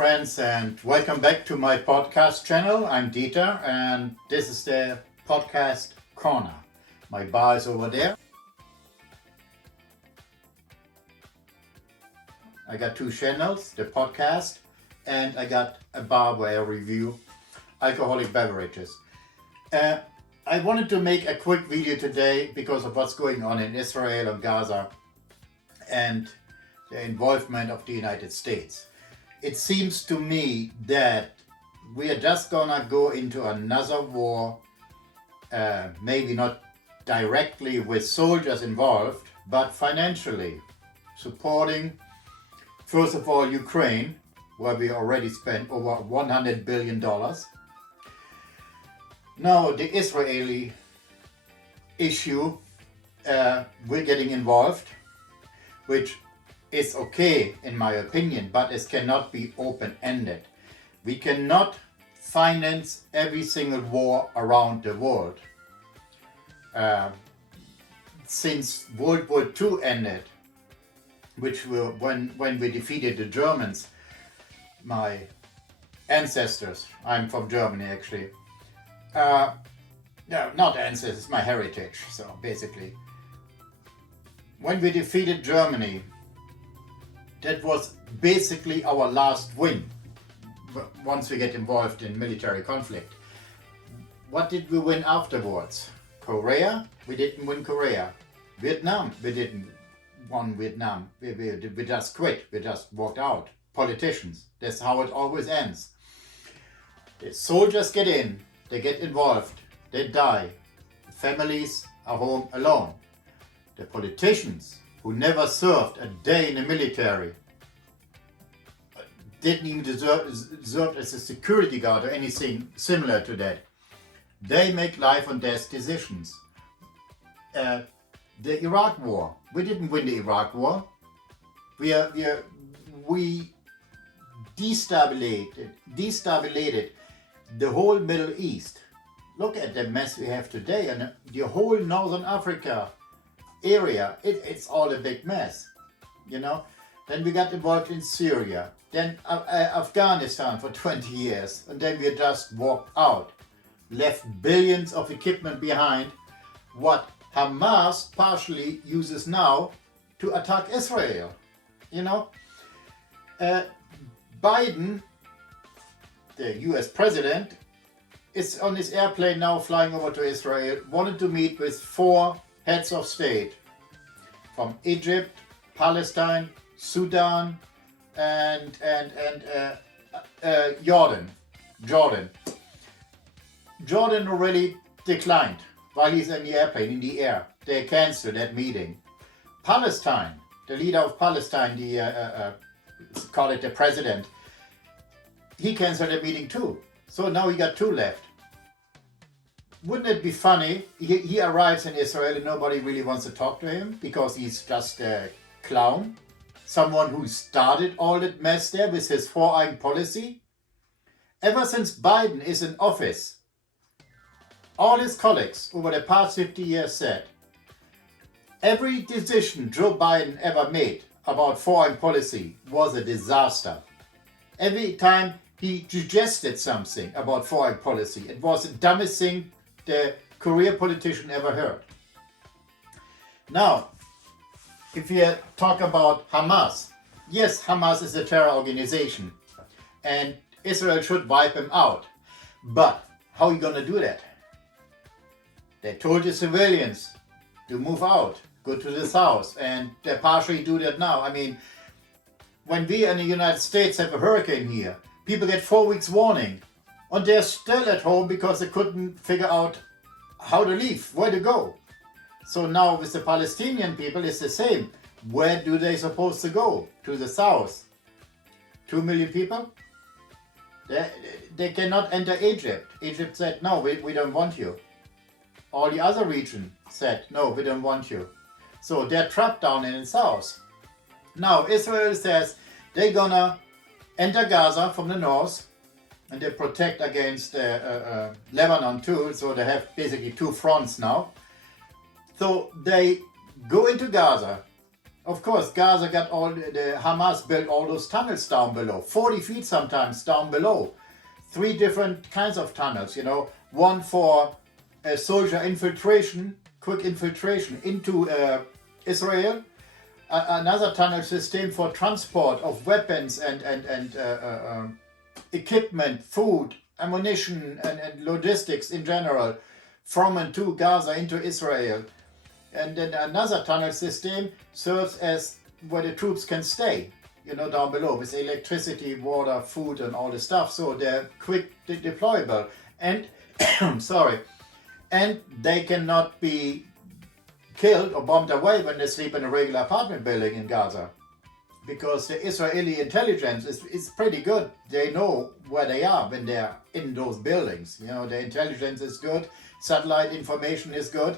friends, and welcome back to my podcast channel. I'm Dieter, and this is the podcast corner. My bar is over there. I got two channels, the podcast, and I got a bar where I review alcoholic beverages. I wanted to make a quick video today because of what's going on in Israel and Gaza and the involvement of the United States. It seems to me that we are just gonna go into another war, maybe not directly with soldiers involved, but financially supporting, first of all, Ukraine, where we already spent over $100 billion. Now the Israeli issue, we're getting involved, which is okay in my opinion, but it cannot be open-ended. We cannot finance every single war around the world. Since World War II ended, which were when we defeated the Germans, my ancestors, I'm from Germany actually, no, not ancestors, my heritage, so basically. When we defeated Germany, that was basically our last win once we get involved in military conflict. What did we win afterwards? Korea? We didn't win Korea. Vietnam? We didn't win Vietnam. We just quit. We just walked out. Politicians. That's how it always ends. The soldiers get in, they get involved, they die. The families are home alone. The politicians who never served a day in the military, didn't even deserve as a security guard or anything similar to that. They make life and death decisions. The Iraq War, we didn't win the Iraq War. We destabilized the whole Middle East. Look at the mess we have today, and the whole Northern Africa area, it's all a big mess, you know. Then we got involved in Syria, then Afghanistan for 20 years, and then we just walked out, left billions of equipment behind, what Hamas partially uses now to attack Israel, you know. Biden, the US president, is on his airplane now flying over to Israel, wanted to meet with 4 heads of state from Egypt, Palestine, Sudan, and Jordan. Jordan already declined while he's in the airplane, in the air. They canceled that meeting. Palestine, the leader of Palestine, call it the president, he canceled the meeting too. So now we got 2 left. Wouldn't it be funny? He arrives in Israel and nobody really wants to talk to him because he's just a clown. Someone who started all that mess there with his foreign policy. Ever since Biden is in office, all his colleagues over the past 50 years said, every decision Joe Biden ever made about foreign policy was a disaster. Every time he suggested something about foreign policy, it was the dumbest thing the career politician ever heard. Now, if you talk about Hamas, yes, Hamas is a terror organization and Israel should wipe him out. But how are you going to do that? They told the civilians to move out, go to the south, and they partially do that now. I mean, when we in the United States have a hurricane here, people get 4 weeks warning, and they're still at home because they couldn't figure out how to leave, where to go. So now with the Palestinian people, it's the same. Where do they supposed to go? To the south. 2 million people? They cannot enter Egypt. Egypt said, no, we don't want you. All the other region said, no, we don't want you. So they're trapped down in the south. Now Israel says they're gonna enter Gaza from the north, and they protect against Lebanon too, so they have basically 2 fronts now. So they go into Gaza, Of course, Gaza got the Hamas built all those tunnels down below, 40 feet sometimes down below. 3 different kinds of tunnels, you know, one for soldier infiltration, quick infiltration into Israel, another tunnel system for transport of weapons and equipment, food, ammunition, and logistics in general from and to Gaza into Israel. And then another tunnel system serves as where the troops can stay, you know, down below with electricity, water, food, and all the stuff. So they're quick deployable. And sorry, and they cannot be killed or bombed away when they sleep in a regular apartment building in Gaza, because the Israeli intelligence is pretty good. They know where they are when they're in those buildings. You know, the intelligence is good, satellite information is good,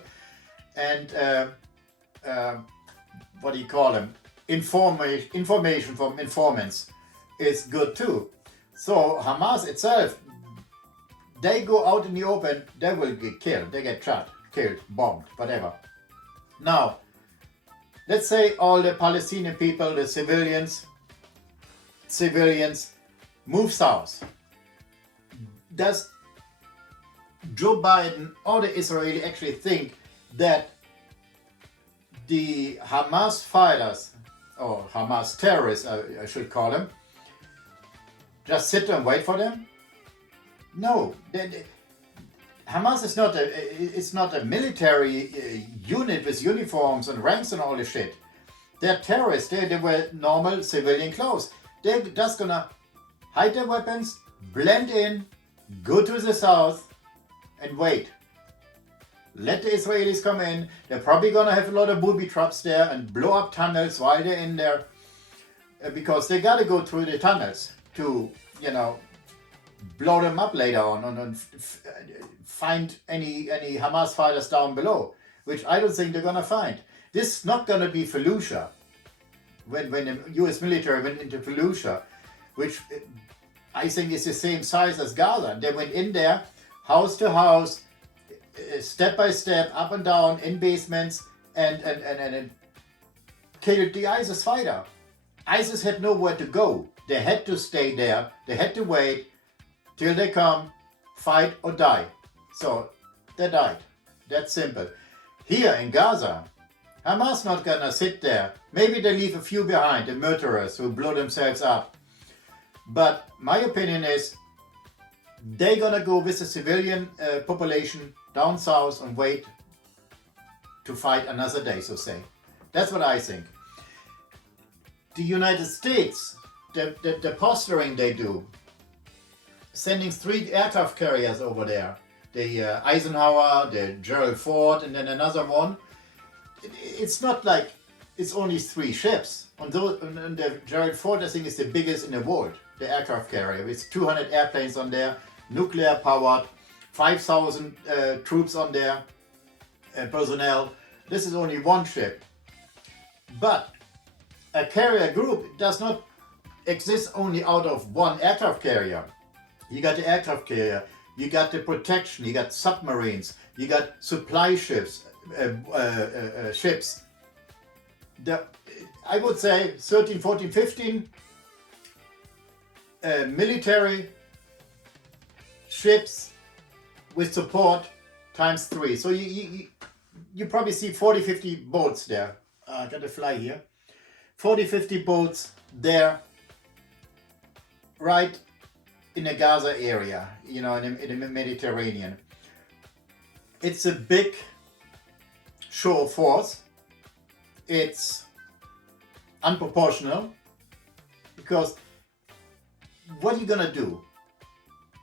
and what do you call them? Information from informants is good too. So Hamas itself, they go out in the open, they will get killed. They get shot, killed, bombed, whatever. Now, let's say all the Palestinian people, the civilians move south. Does Joe Biden or the Israeli actually think that the Hamas fighters, or Hamas terrorists, I should call them, just sit and wait for them? No. Hamas is not a military unit with uniforms and ranks and all this shit. They're terrorists. They wear normal civilian clothes. They're just gonna hide their weapons, blend in, go to the south, and wait. Let the Israelis come in. They're probably gonna have a lot of booby traps there and blow up tunnels while they're in there, because they gotta go through the tunnels to, you know, blow them up later on and find any Hamas fighters down below, which I don't think they're gonna find. This is not gonna be Fallujah. When the US military went into Fallujah, which I think is the same size as Gaza. They went in there, house to house, step by step, up and down, in basements, and killed the ISIS fighter. ISIS had nowhere to go. They had to stay there. They had to wait till they come, fight or die. So they died. That's simple. Here in Gaza, Hamas not gonna sit there. Maybe they leave a few behind, the murderers who blow themselves up. But my opinion is they're gonna go with the civilian population down south and wait to fight another day, so say. That's what I think. The United States, the posturing they do, sending 3 aircraft carriers over there, the Eisenhower, the Gerald Ford, and then another one. It's not like it's only 3 ships. And the Gerald Ford, I think, is the biggest in the world, the aircraft carrier, with 200 airplanes on there, nuclear powered, 5,000 troops on there, personnel. This is only 1 ship. But a carrier group does not exist only out of 1 aircraft carrier. You got the aircraft carrier, you got the protection, you got submarines, you got supply ships, ships. I would say 13, 14, 15 military ships with support times 3. So you probably see 40, 50 boats there. I got to fly here. 40, 50 boats there, right in the Gaza area, you know, in the Mediterranean. It's a big show of force. It's unproportional, because what are you gonna do?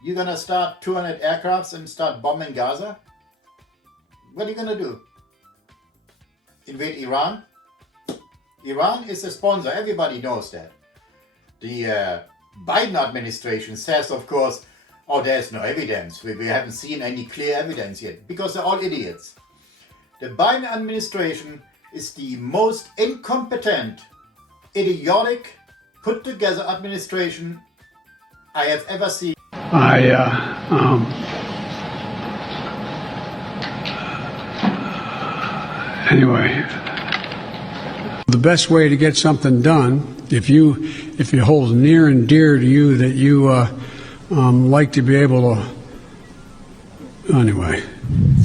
You're gonna start 200 aircrafts and start bombing Gaza? What are you gonna do? Invade Iran? Iran is a sponsor, everybody knows that. The Biden administration says, of course, oh, there's no evidence. We haven't seen any clear evidence yet, because they're all idiots. The Biden administration is the most incompetent, idiotic, put together administration I have ever seen. Anyway. The best way to get something done, if it holds near and dear to you that you like to be able to, anyway,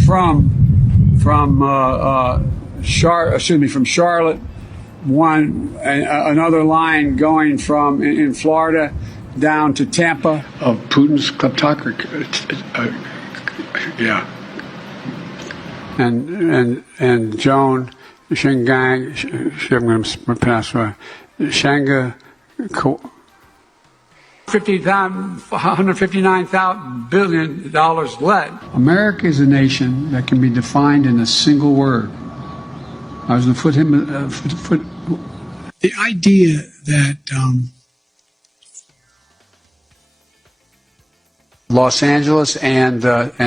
from Charlotte, another line going from in Florida down to Tampa of Putin's kleptocracy. Yeah. And Joan Shengang, I'm going to pronounce right, Shanga, $159 billion led. America is a nation that can be defined in a single word. I was going to put him. The idea that Los Angeles and what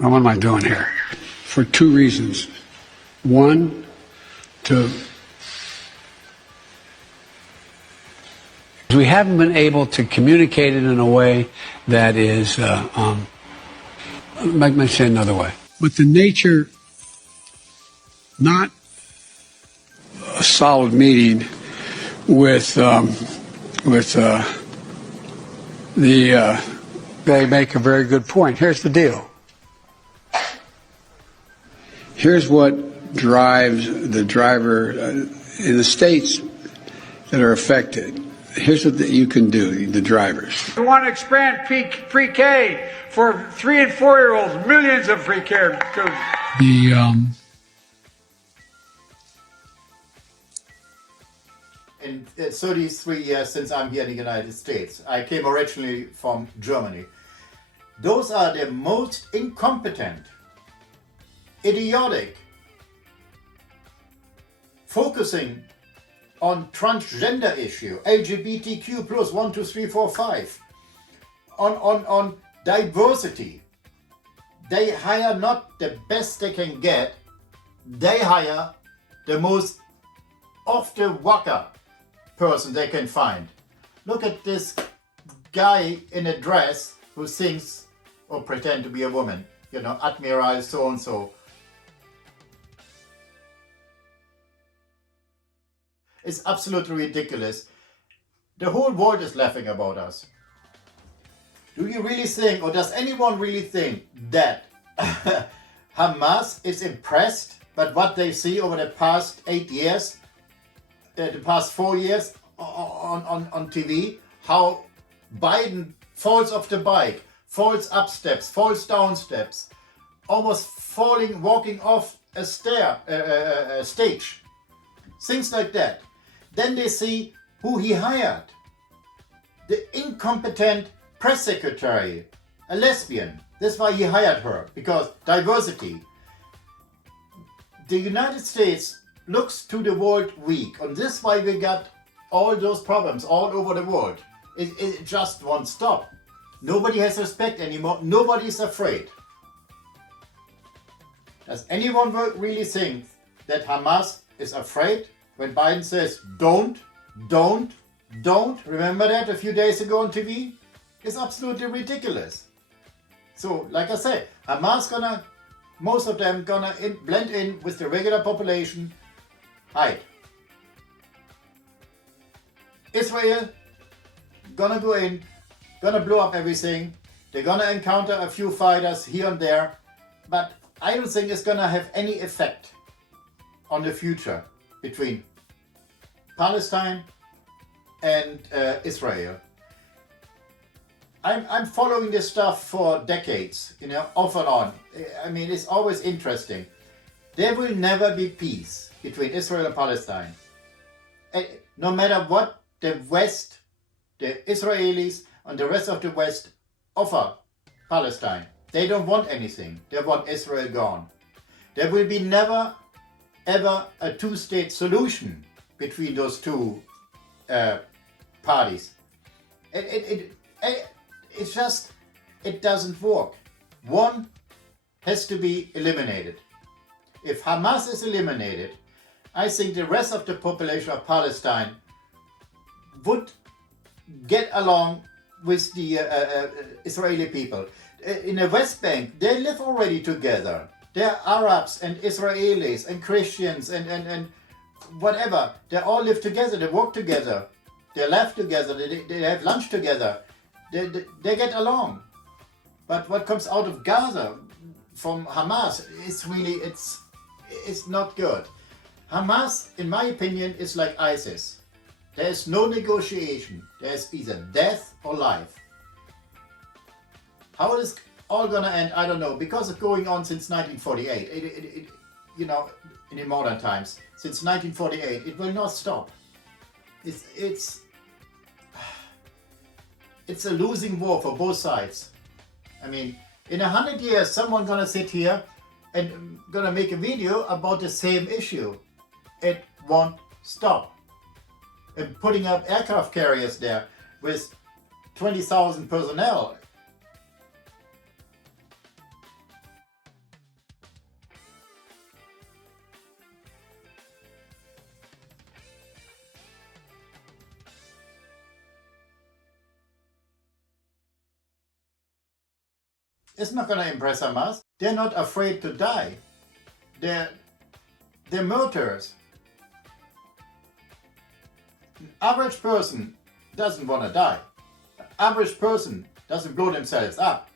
am I doing here? For two reasons. One, we haven't been able to communicate it in a way that is, let me say another way. But the nature, not a solid meeting with they make a very good point. Here's the deal. Here's what drives the driver in the states that are affected. Here's what you can do, the drivers. We want to expand pre-K for 3- and 4-year-olds, millions of pre-K. In 33 years since I'm here in the United States, I came originally from Germany. Those are the most incompetent, idiotic, focusing on transgender issue, LGBTQ plus 1, 2, 3, 4, 5, on diversity. They hire not the best they can get, they hire the most off the whacker person they can find. Look at this guy in a dress who sings or pretend to be a woman, you know, Admiral so and so. It's absolutely ridiculous. The whole world is laughing about us. Do you really think, or does anyone really think that Hamas is impressed by what they see over the past 8 years, the past 4 years on TV? How Biden falls off the bike, falls up steps, falls down steps, almost falling, walking off a stage. Things like that. Then they see who he hired. The incompetent press secretary, a lesbian. That's why he hired her, because diversity. The United States looks to the world weak, and this is why we got all those problems all over the world. It just won't stop. Nobody has respect anymore. Nobody is afraid. Does anyone really think that Hamas is afraid when Biden says don't? Remember that a few days ago on TV? It's absolutely ridiculous. So, like I said, Hamas most of them blend in with the regular population, hide. Israel gonna go in, gonna blow up everything. They're gonna encounter a few fighters here and there, but I don't think it's gonna have any effect on the future between Palestine and Israel. I'm following this stuff for decades, you know, off and on. I mean, it's always interesting. There will never be peace between Israel and Palestine. No matter what the West, the Israelis and the rest of the West offer Palestine. They don't want anything. They want Israel gone. There will be never, ever a two-state solution between those two parties. It's just, it doesn't work. One has to be eliminated. If Hamas is eliminated, I think the rest of the population of Palestine would get along with the Israeli people. In the West Bank, they live already together. They're Arabs and Israelis and Christians and whatever. They all live together, they work together, they laugh together, they have lunch together. They get along. But what comes out of Gaza from Hamas is really, it's not good. Hamas, in my opinion, is like ISIS. There is no negotiation. There is either death or life. How it is all gonna end, I don't know, because it's going on since 1948. You know, in the modern times, since 1948, it will not stop. It's a losing war for both sides. I mean, in 100 years, someone gonna sit here and gonna make a video about the same issue. It won't stop. And putting up aircraft carriers there with 20,000 personnel. It's not going to impress Hamas. They're not afraid to die. They're murderers. An average person doesn't want to die. An average person doesn't blow themselves up.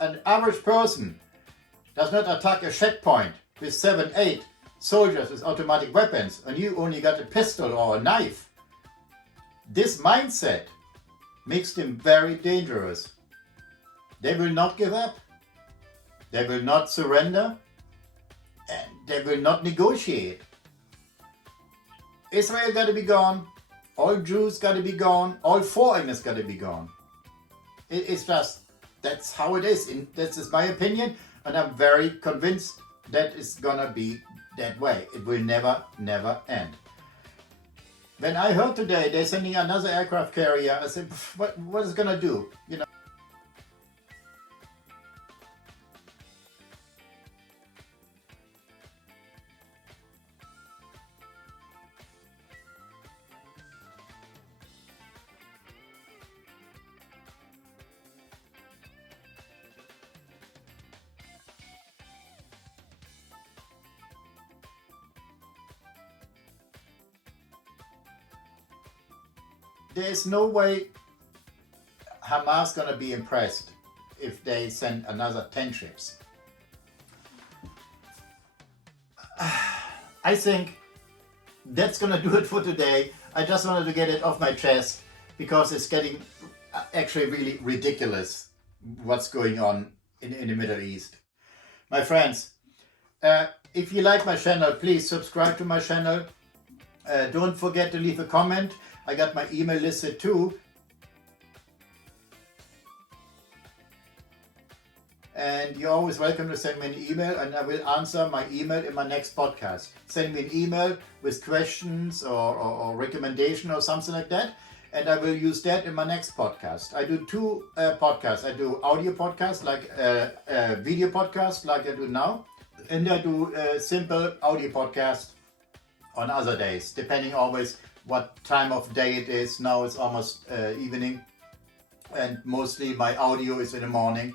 An average person does not attack a checkpoint with 7, 8 soldiers with automatic weapons and you only got a pistol or a knife. This mindset makes them very dangerous. They will not give up. They will not surrender. And they will not negotiate. Israel got to be gone. All Jews got to be gone. All foreigners got to be gone. It's just, that's how it is. This is my opinion. And I'm very convinced that it's going to be that way. It will never, never end. When I heard today they're sending another aircraft carrier, I said, what is it going to do? You know. There's no way Hamas gonna be impressed if they send another 10 ships. I think that's gonna do it for today. I just wanted to get it off my chest because it's getting actually really ridiculous what's going on in the Middle East. My friends, if you like my channel, please subscribe to my channel. Don't forget to leave a comment. I got my email listed too. And you're always welcome to send me an email and I will answer my email in my next podcast. Send me an email with questions or recommendation or something like that. And I will use that in my next podcast. I do 2 podcasts. I do audio podcasts, like a video podcast like I do now. And I do a simple audio podcast on other days, depending always what time of day it is. Now it's almost evening and mostly my audio is in the morning.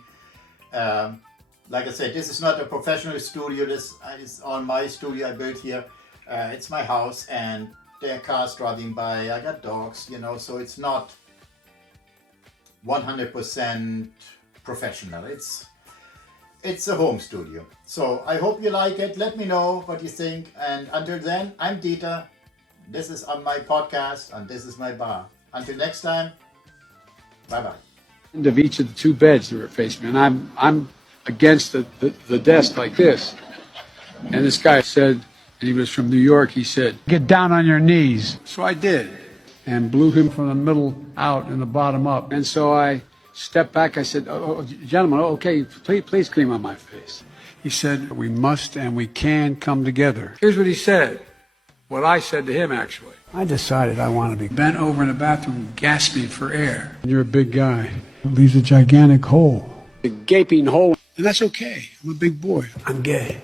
Like I said, this is not a professional studio. This is on my studio I built here. It's my house and there are cars driving by. I got dogs, you know, so it's not 100% professional. It's a home studio. So I hope you like it. Let me know what you think. And until then, I'm Dieter. This is on my podcast and this is my bar. Until next time, bye-bye. End of each of the 2 beds that were facing me, and I'm against the desk like this. And this guy said, and he was from New York, he said, "Get down on your knees." So I did, and blew him from the middle out and the bottom up. And so I stepped back. I said, "Oh, gentlemen, okay, please cream on my face." He said, "We must and we can come together." Here's what he said. What I said to him, actually. I decided I want to be bent over in the bathroom gasping for air. You're a big guy. It leaves a gigantic hole. A gaping hole. And that's okay. I'm a big boy. I'm gay.